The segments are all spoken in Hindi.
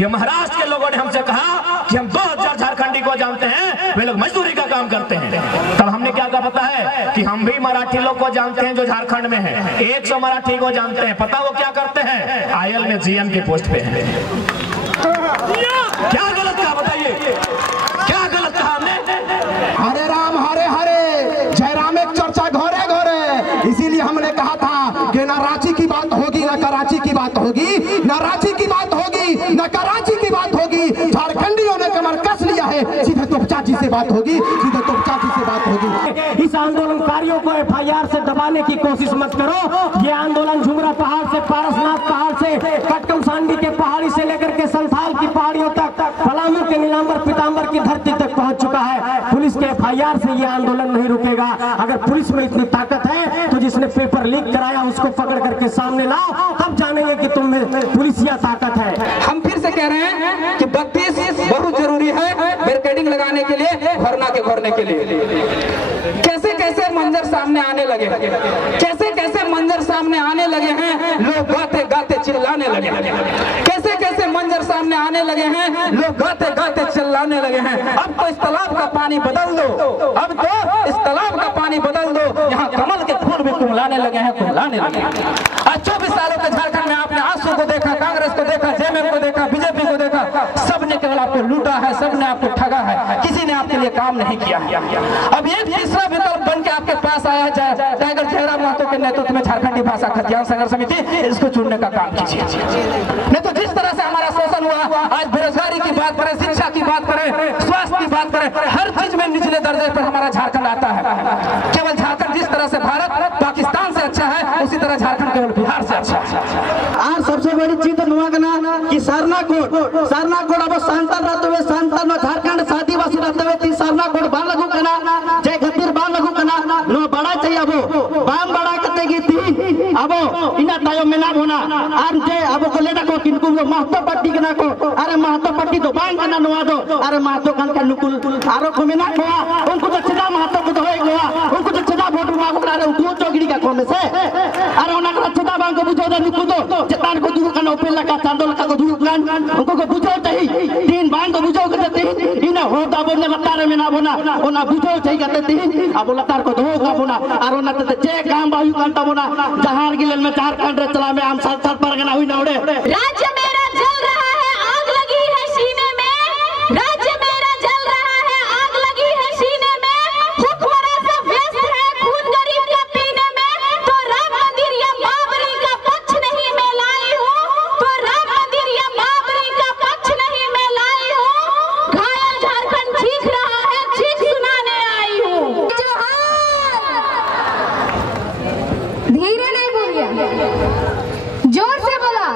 ये महाराष्ट्र के लोगों ने हमसे कहा कि हम 2000 झारखंडी को जानते हैं, वे लोग मजदूरी का काम करते हैं। तब हमने क्या कहा पता है कि हम भी मराठी लोग को जानते हैं जो झारखंड में है, 100 मराठी को जानते हैं। पता वो क्या करते हैं? आयल में जीएम की पोस्ट पे है। क्या गलत कहा बताइए, क्या गलत कहा हमने? हरे राम हरे हरे, जय राम एक चर्चा घोरे घोरे। इसीलिए हमने कहा था कि ना रांची की बात होगी ना कराची की बात होगी, ना रांची की बात होगी ना कराची की बात होगी। झारखंडियों ने कमर कस लिया है, सीधे तोपचा जी से बात होगी, सीधे तोपचा जी से बात होगी। इस आंदोलनकारियों को FIR से दबाने की कोशिश मत करो। ये आंदोलन झुमरा पहाड़ से पारसनाथ पहाड़ से कटकम सांडी के पहाड़ी से लेकर के संथाल की पहाड़ियों तक, पलामू के नीलांबर पीतांबर की धरती तक पहुंच चुका है। पुलिस के FIR से ये आंदोलन नहीं रुकेगा। अगर पुलिस में इतनी ताकत है तो जिसने पेपर लीक कराया उसको पकड़ करके सामने लाओ, तब जानेंगे कि तुम में पुलिसिया ताकत है। हम फिर से कह रहे हैं कि 32 बहुत जरूरी है बैरिकेडिंग लगाने के लिए, धरना के घोरने के लिए। कैसे कैसे मंजर सामने आने लगे, कैसे कैसे मंजर सामने आने लगे हैं, लोग गाते गाते चिल्लाने लगे। कैसे कैसे मंजर सामने आने लगे हैं, लोग गाते गाते चिल्लाने लगे हैं। अब तो इस तालाब का पानी बदल दो, अब तो इस तालाब का पानी बदल दो। यहाँ कमल के फूल भी कुमलाने लगे हैं, कुमलाने लगे। आज 24 सालों के झारखंड में आपने आजसू को देखा, कांग्रेस को देखा, JMM को देखा, BJP को देखा, सबने केवल आपको लूटा है, सबने आपको ठगा है, किसी ने आपके लिए काम नहीं किया। अब एक तीसरा विकल्प बन के आपके पास आया है टाइगर जयराम महतो के नेतृत्व में झारखंडी भाषा खतियान संघर्ष समिति, इसको चुनने का काम कीजिए। नहीं तो जिस तरह से हमारा शोषण हुआ, आज बेरोजगारी की बात करें, शिक्षा की बात करें, स्वास्थ्य की बात करें, हर चीज में निचले दर्जे पर हमारा झारखंड आता है। केवल झारखंड जिस तरह से भारत पाकिस्तान से अच्छा है, उसी तरह झारखंड केवल बिहार से अच्छा है। और सबसे बड़ी चीज नुआगना कि सरना कोड अब सांसद रहते हुए सांसद में झारखंड आदिवासी रहते हुए 3 सरना कोड बान लगू कना, जय खतीर बान लगू कना नो बड़ा चाहिए। अब बाम बड़ा करते की थी अब इना तायो में ना होना और जय अब को लेना को किनको महतो पट्टी के ना को, अरे महतो पट्टी तो बांग कना नुआ दो, अरे महतो कन का नुकुल आरो को में ना खोआ, उनको तो छिदा महतो को तो होए गोवा, उनको तो छिदा वोट मांगो करा उनको चौगड़ी का कोमे से, अरे उना का छिदा बांग को बुझो दे नुकु दो चतान को दूर कना उपेला का चांदोल का को दूर प्लान उनको को बुझो चाहिए, 3 बांग को बुझो करते इना हो दाबो ने लतार में ना बोना ओना बुझो चाहिए करते अब लतार को धो का बोना और ओना ते जे काम बायु कांता बोना जहार गिलन में झारखंड रे चला में हम साथ परगना हुई ना उड़े। राज्य मेरा जल रहा है, आग लगी है सीने में, राज्य मेरा जल रहा है, आग लगी है सीने में, हुक्मरां सब व्यस्त है खून गरीब का पीने में, तो राम मंदिर या बाबरी का पक्ष नहीं मैं लाई हूँ, तो राम मंदिर या बाबरी का पक्ष नहीं मैं लाई हूँ, घायल झारखंड चीख रहा है, चीख सुनाने आई हूँ। धीरे नहीं बोलिए, जोर से बोला,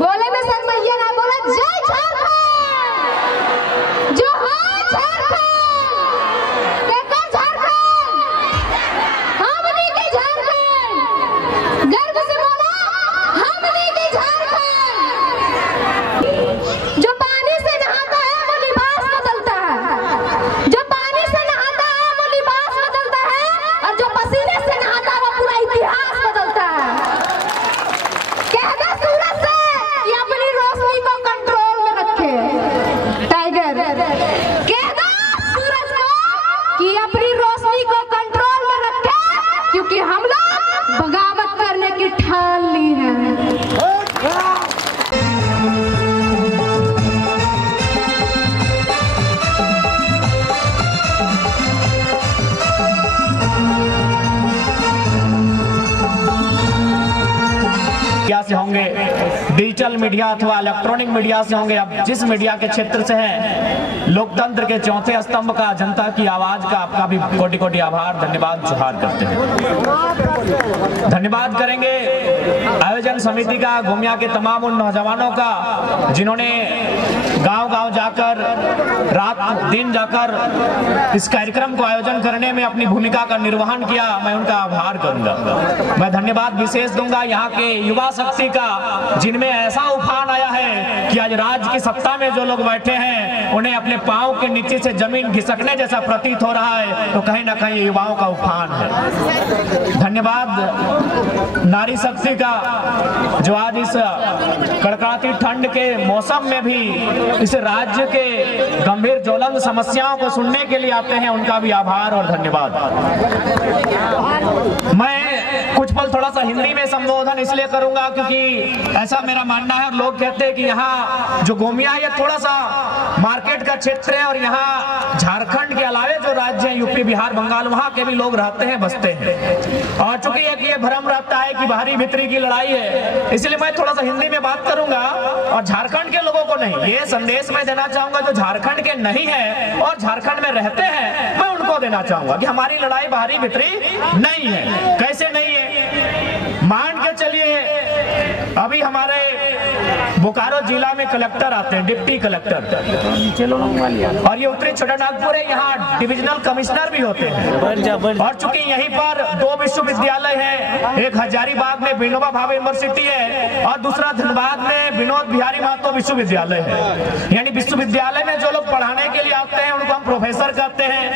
बोले में सब मैया ना बोला, जय झारखंड, जोहार झारखंड, देखो झारखंड, हमनी के झारखंड, गर्व से बोला हमनी के झारखंड। जो पानी से नहाता है वो लिबास बदलता है, जो पानी से नहाता है वो लिबास बदलता है, और जो पसीने से नहाता है वो पूरा इतिहास बदलता है। कह दे सूरज से कि अपनी रोशनी को कंट्रोल में रखे, टाइगर कह दो सूरज को कि अपनी रोशनी को कंट्रोल में रखे, क्योंकि हम लोग बगावत करने की ठान ली है। मीडिया से होंगे, डिजिटल मीडिया अथवा इलेक्ट्रॉनिक मीडिया से होंगे, अब जिस मीडिया के क्षेत्र से है, लोकतंत्र के चौथे स्तंभ का, जनता की आवाज का आपका भी कोटि कोटि आभार, धन्यवाद जोहार करते हैं। धन्यवाद करेंगे आयोजन समिति का, घूमिया के तमाम उन नौजवानों का जिन्होंने गांव-गांव जाकर रात दिन जाकर इस कार्यक्रम को आयोजन करने में अपनी भूमिका का निर्वहन किया, मैं उनका आभार करूंगा। मैं धन्यवाद विशेष दूंगा यहाँ के युवा शक्ति का, जिनमें ऐसा उफान आया है कि आज राज्य की सत्ता में जो लोग बैठे हैं उन्हें अपने पांव के नीचे से जमीन खिसकने जैसा प्रतीत हो रहा है, तो कहीं ना कहीं युवाओं का उफान है। धन्यवाद नारी शक्ति का, जो आज इस कड़कड़ाती ठंड के मौसम में भी इस राज्य के गंभीर ज्वलंत समस्याओं को सुनने के लिए आते हैं, उनका भी आभार और धन्यवाद। मैं कुछ पल थोड़ा सा हिंदी में संबोधन इसलिए करूंगा क्योंकि ऐसा मेरा मानना है, और लोग कहते हैं कि यहाँ जो गोमिया है ये थोड़ा सा मार्केट का क्षेत्र है, और यहाँ झारखंड के अलावे जो राज्य है यूपी बिहार बंगाल वहाँ के भी लोग रहते हैं, बसते हैं। और चूंकि एक ये भ्रम रहता है कि बाहरी भीतरी की लड़ाई है, इसलिए मैं थोड़ा सा हिंदी में बात करूंगा और झारखंड के लोगों को नहीं, ये संदेश मैं देना चाहूंगा जो झारखंड के नहीं है और झारखंड में रहते हैं, मैं उनको देना चाहूंगा कि हमारी लड़ाई बाहरी भीतरी नहीं है। कैसे नहीं है? मान के चलिए अभी हमारे बोकारो जिला में कलेक्टर आते हैं, डिप्टी कलेक्टर, और ये उत्तरी छोटानागपुर है, यहाँ डिविजनल कमिश्नर भी होते हैं। और चूंकि यहीं पर 2 विश्वविद्यालय हैं, एक हजारीबाग में विनोबा भावे यूनिवर्सिटी है और दूसरा धनबाद में विनोद बिहारी महतो विश्वविद्यालय है। यानी विश्वविद्यालय में जो लोग पढ़ाने के लिए आते हैं उनको हम प्रोफेसर कहते हैं,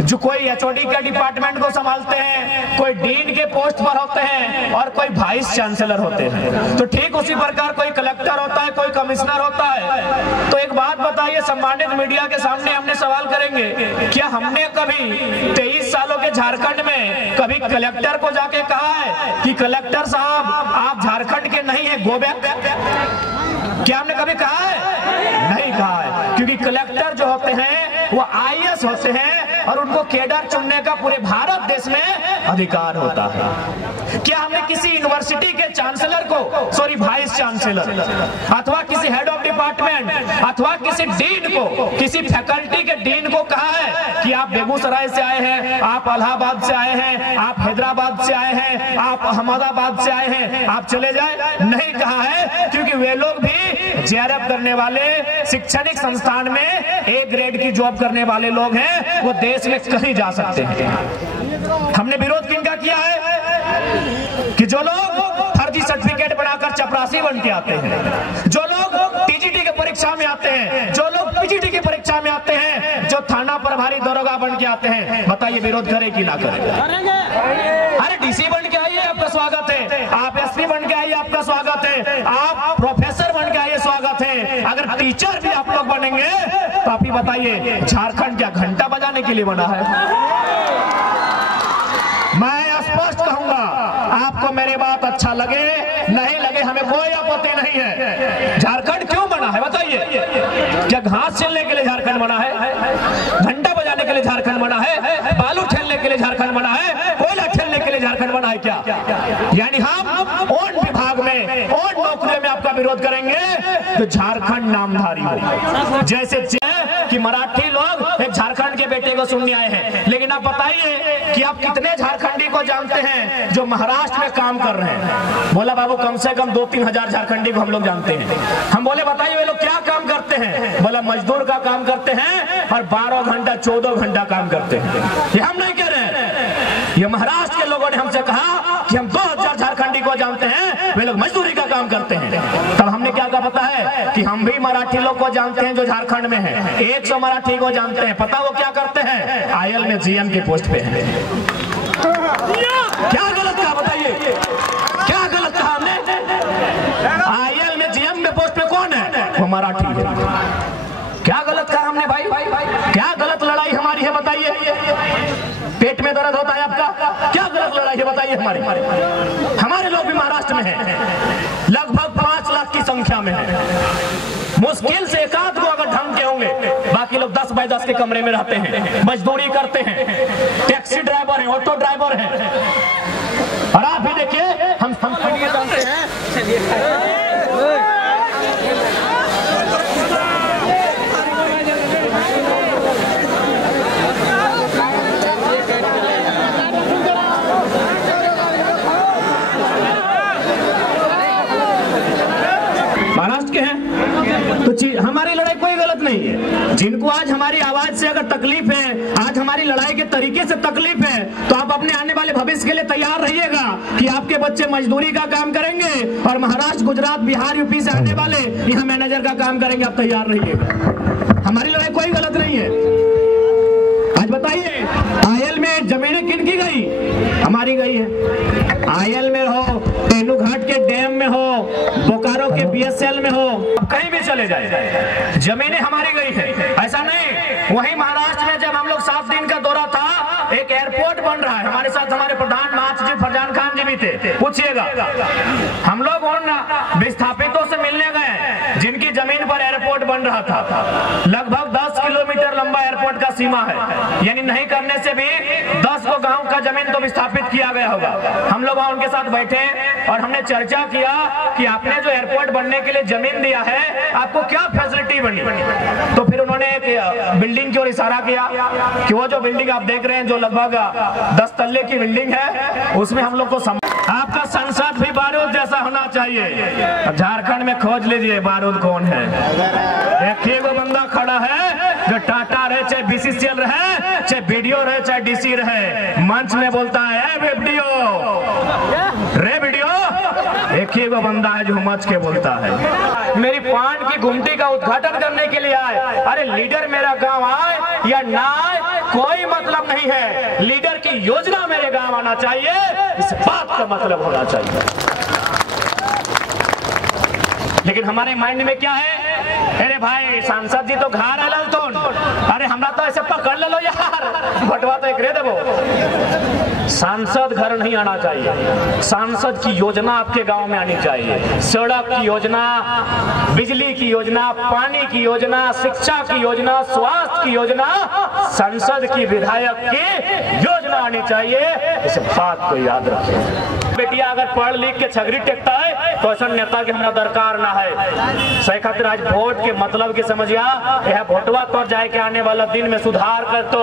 जो कोई एचओडी के डिपार्टमेंट को संभालते हैं, कोई डीन के पोस्ट पर होते हैं और कोई वाइस चांसलर होते हैं। तो ठीक उसी प्रकार कोई कलेक्टर होता है, कोई कमिश्नर होता है। तो एक बात बताइए, सम्मानित मीडिया के सामने हमने सवाल करेंगे, क्या हमने कभी 23 सालों के झारखंड में कभी कलेक्टर को जाके कहा है कि कलेक्टर साहब आप झारखंड के नहीं है, गो बैक? क्या हमने कभी कहा है? नहीं कहा है, क्योंकि कलेक्टर जो होते हैं वो आईएएस होते हैं और उनको कैडर चुनने का पूरे भारत देश में अधिकार होता है। क्या हमने किसी यूनिवर्सिटी के चांसलर को, सॉरी वाइस चांसलर, अथवा किसी हेड ऑफ डिपार्टमेंट अथवा किसी डीन को, किसी फैकल्टी के डीन को कहा है कि आप बेगूसराय से आए हैं, आप इलाहाबाद से आए हैं, आप हैदराबाद से आए हैं, आप अहमदाबाद से आए हैं, आप चले जाए? नहीं कहा है, क्योंकि वे लोग भी जेआरएफ करने वाले, शैक्षणिक संस्थान में ए ग्रेड की जॉब करने वाले लोग हैं, वो देश में कहीं जा सकते हैं। हमने विरोध किनका किया है कि जो लोग फर्जी सर्टिफिकेट बनाकर चपरासी बन के आते हैं, जो लोग टीजीटी की परीक्षा में आते हैं, जो लोग पीजीटी की परीक्षा में आते हैं, जो थाना प्रभारी दरोगा बन के आते हैं, बताइए विरोध करे कि ना करे? अरे डीसी बन के आइए, आपका स्वागत है। आप एसपी बन के आइए, आपका स्वागत है। आप प्रोफेसर बन के आइए, स्वागत है। अगर टीचर भी आप लोग बनेंगे तो आप ही बताइए झारखंड क्या घंटा बजाने के लिए बना है? मैं स्पष्ट कहूंगा, आपको मेरी बात अच्छा लगे नहीं लगे हमें कोई आपत्ति नहीं है। झारखंड क्यों बना है बताइए? क्या घास चलने के लिए झारखंड बना है? घंटा बजाने के लिए झारखंड बना है? बालू ठेलने के लिए झारखंड बना है? कोयला ठेलने के लिए झारखंड बना है क्या? यानी हम उन विभाग में, उन नौकरियों में आपका विरोध करेंगे तो झारखंड नामधारी हो। जैसे कि मराठी लोग एक झारखंड के बेटे को सुनने आए हैं, लेकिन आप बताइए कि आप कितने झारखंडी को जानते हैं जो महाराष्ट्र में काम कर रहे हैं? बोला बाबू कम से कम 2-3 हजार झारखंडी को हम लोग जानते हैं। हम बोले बताइए वे लोग क्या काम करते हैं? बोला मजदूर का काम करते हैं और 12 घंटा 14 घंटा काम करते हैं। ये हम नहीं कह रहे हैं, ये महाराष्ट्र के लोगों ने हमसे कहा कि हम 2000 झारखंडी को जानते हैं, वे लोग मजदूरी का काम करते हैं। तब हमने क्या कहा पता है कि हम भी मराठी लोग को जानते हैं जो झारखंड में है, 100 मराठी को जानते हैं। पता वो क्या करते हैं? आईएल में जीएम की पोस्ट पे है। क्या गलत कहा बताइए? क्या गलत कहा हमने? आईएल में जीएम में पोस्ट पे कौन है? वो मराठी है। क्या गलत कहा हमने भाई? क्या गलत लड़ाई हमारी है बताइए? पेट में दर्द होता है आपका? क्या गलत लड़ाई है बताइए हमारी? हमारे लोग भी महाराष्ट्र में हैं, लगभग 5 लाख की संख्या में है। मुश्किल से एक आध को अगर ढंग के होंगे, बाकी लोग 10 बाय 10 के कमरे में रहते हैं, मजदूरी करते हैं, टैक्सी ड्राइवर हैं, ऑटो ड्राइवर हैं। और आप भी देखिए हम जानते हैं। महाराष्ट्र के हैं तो हमारी लड़ाई कोई गलत नहीं है। जिनको आज हमारी आवाज से अगर तकलीफ है, आज हमारी लड़ाई के तरीके से तकलीफ है, तो आप अपने आने वाले भविष्य के लिए तैयार रहिएगा कि आपके बच्चे मजदूरी का काम करेंगे और महाराष्ट्र, गुजरात, बिहार, यूपी से आने वाले यहाँ मैनेजर का काम करेंगे। आप तैयार रहिएगा, हमारी लड़ाई कोई गलत नहीं है। आज बताइए, आयल में जमीनें किन की गई? हमारी गई है। आयल में हो, तेनू घाट के डैम में हो, बोकारो के बीएसएल में हो, कहीं भी चले जाए, जमीनें हमारी गई है। ऐसा नहीं, वहीं महाराष्ट्र में जब हम लोग 7 दिन का दौरा था, एक एयरपोर्ट बन रहा है, हमारे साथ हमारे प्रधान महासचिव फरजान खान जी भी थे, पूछिएगा। हम लोग उन विस्थापितों से मिलने गए जिनकी जमीन पर एयरपोर्ट बन रहा था। लगभग 10 किलोमीटर लंबा एयरपोर्ट का सीमा है, यानी नहीं करने से भी 10 को गांव का जमीन तो विस्थापित किया गया होगा। हम लोग वहां उनके साथ बैठे और हमने चर्चा किया कि आपने जो एयरपोर्ट बनने के लिए जमीन दिया है, आपको क्या फैसिलिटी बनी? तो फिर उन्होंने एक बिल्डिंग की ओर इशारा किया कि वो जो बिल्डिंग आप देख रहे हैं, जो लगभग 10 तल्ले की बिल्डिंग है, उसमें हम लोग को आपका संसद भी बारूद जैसा होना चाहिए। झारखंड में खोज लीजिए बारूद कौन है। एक वो बंदा खड़ा है जो टाटा रहे, चाहे बीसीसीएल रहे, चाहे बीडीओ रहे, चाहे डीसी रहे, मंच में बोलता है वीडियो रे वीडियो। एक ही वो बंदा है जो मच के बोलता है। मेरी पान की गुमटी का उद्घाटन करने के लिए आए, अरे लीडर मेरा गांव आए या ना आए कोई मतलब नहीं है, लीडर की योजना मेरे गांव आना चाहिए, इस बात का मतलब होना चाहिए। लेकिन हमारे माइंड में क्या है, अरे भाई सांसद जी तो घर आल तो, अरे हमरा तो ऐसे पकड़ ले लो यार, भटवा तो एक रे देवो। सांसद घर नहीं आना चाहिए, सांसद की योजना आपके गांव में आनी चाहिए। सड़क की योजना, बिजली की योजना, पानी की योजना, शिक्षा की योजना, स्वास्थ्य की योजना, संसद की विधायक की योजना आनी चाहिए। इस बात को याद रखें। बेटिया अगर पढ़ लिख के छगरी टेकता है तो ऐसा नेता के हमरा दरकार ना है। सही खातिर आज वोट के मतलब के समझिया, यह वोटवा तो जाए के आने वाला दिन में सुधार कर तो